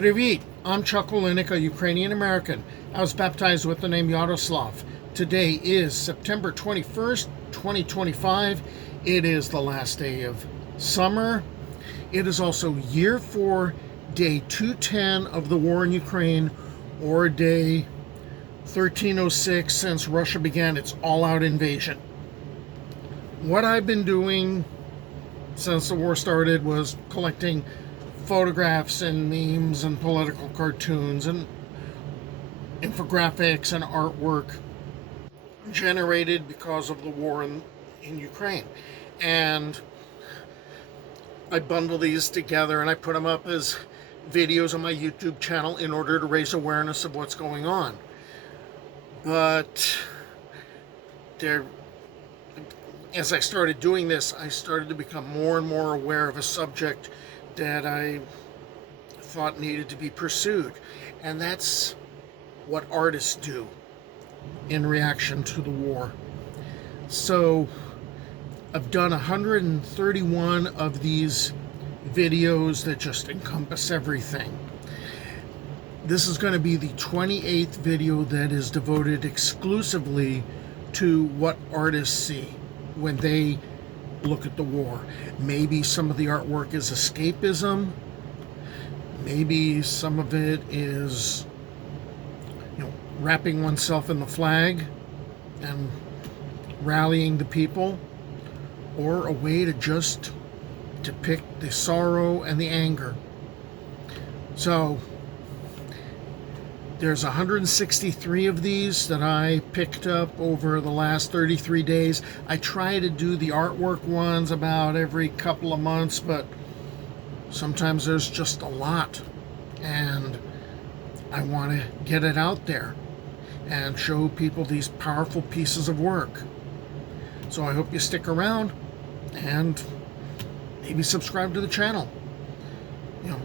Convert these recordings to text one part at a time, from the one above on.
Привіт, I'm Chuck Olinik, a Ukrainian American. I was baptized with the name Yaroslav. Today is September 21st, 2025. It is the last day of summer. It is also year 4, day 210 of the war in Ukraine, or day 1306 since Russia began its all-out invasion. What I've been doing since the war started was collecting photographs and memes and political cartoons and infographics and artwork generated because of the war in Ukraine. And I bundle these together and I put them up as videos on my YouTube channel in order to raise awareness of what's going on. But as I started doing this, I started to become more and more aware of a subject that I thought needed to be pursued. And that's what artists do in reaction to the war. So I've done 131 of these videos that just encompass everything. This is going to be the 28th video that is devoted exclusively to what artists see when they look at the war. Maybe some of the artwork is escapism. Maybe some of it is, wrapping oneself in the flag and rallying the people, or a way to just depict the sorrow and the anger. So there's 163 of these that I picked up over the last 33 days. I try to do the artwork ones about every couple of months, but sometimes there's just a lot, and I want to get it out there and show people these powerful pieces of work. So I hope you stick around and maybe subscribe to the channel,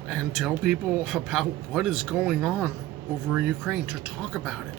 and tell people about what is going on over in Ukraine, to talk about it.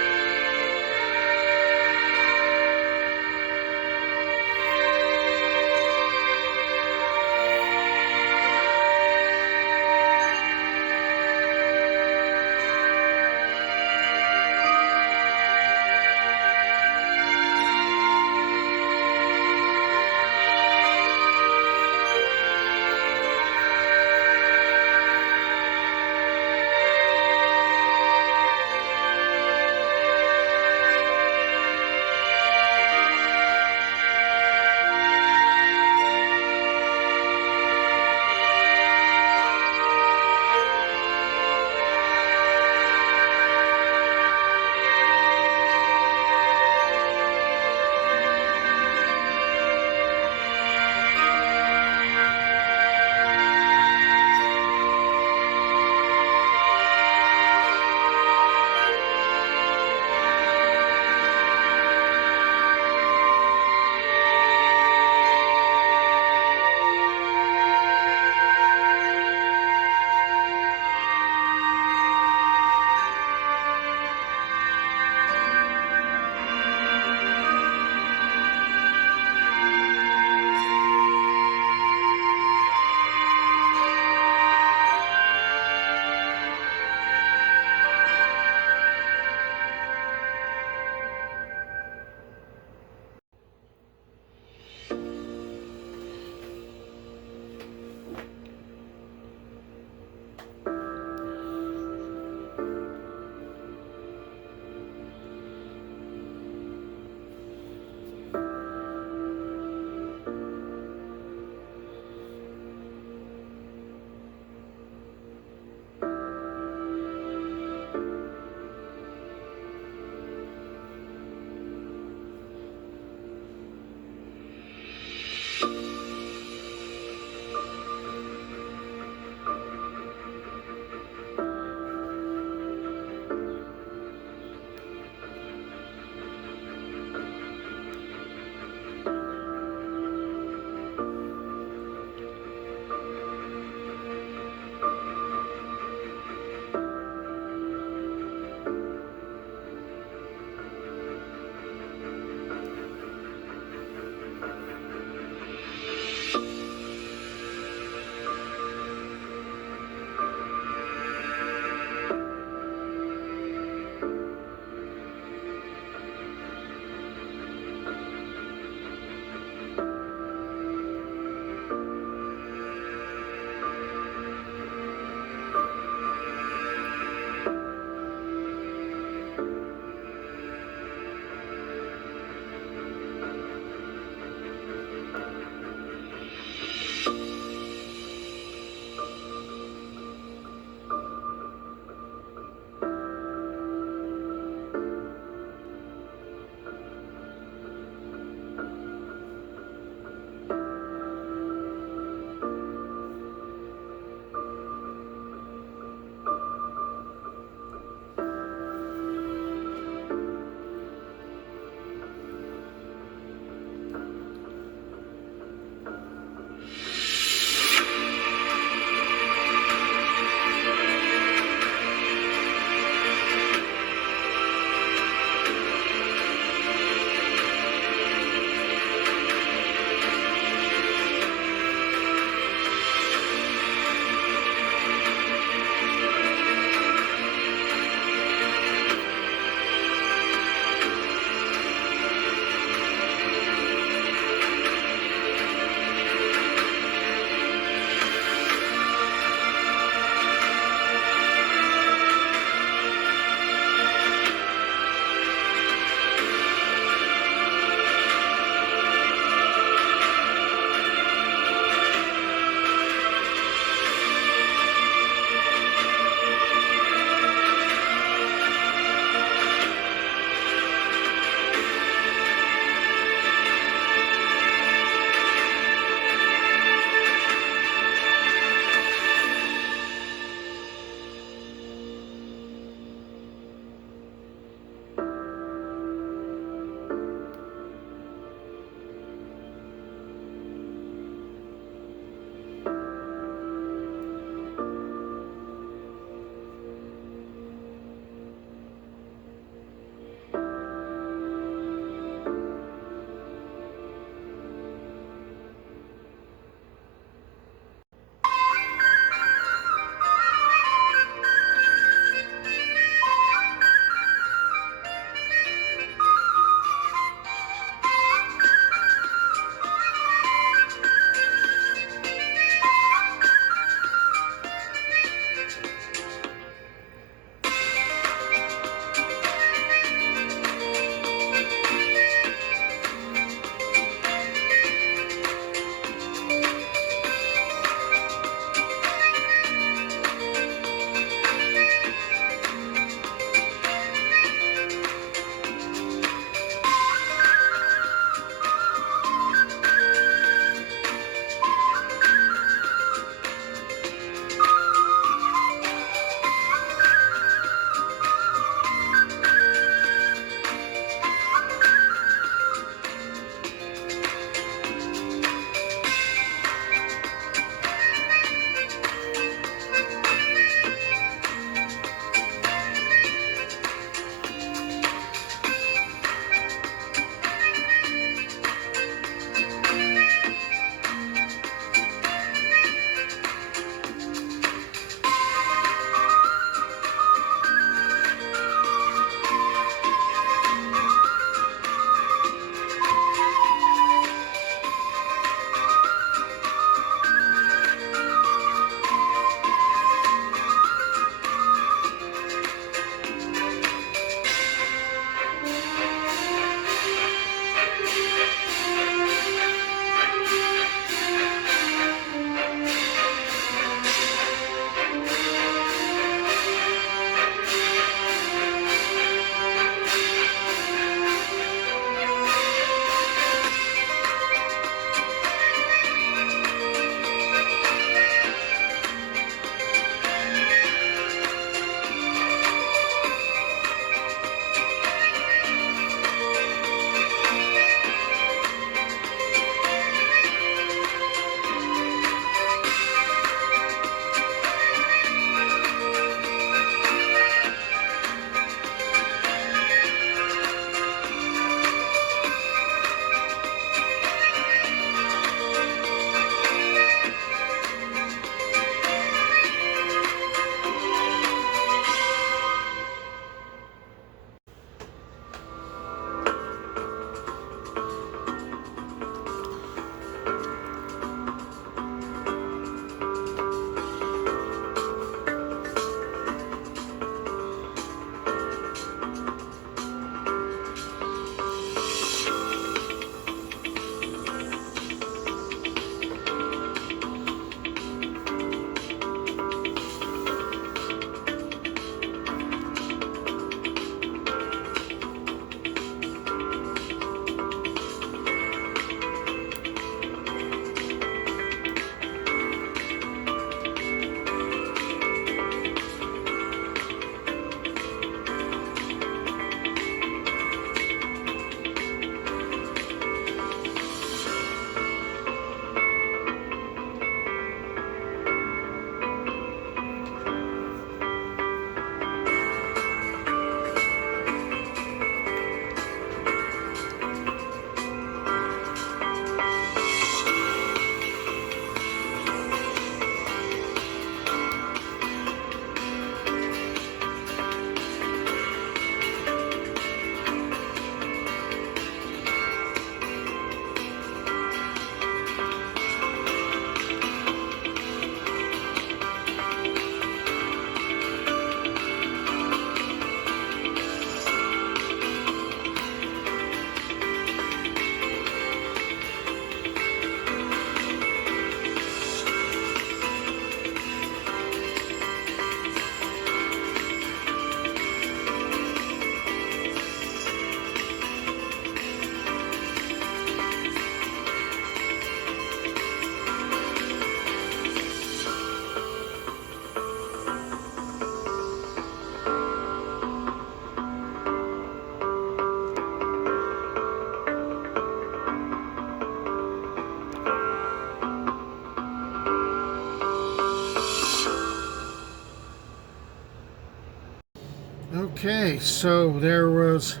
Okay, so there was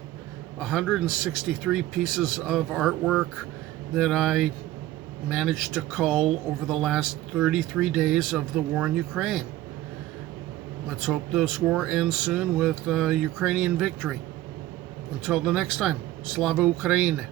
163 pieces of artwork that I managed to cull over the last 33 days of the war in Ukraine. Let's hope this war ends soon with Ukrainian victory. Until the next time, Slava Ukraini!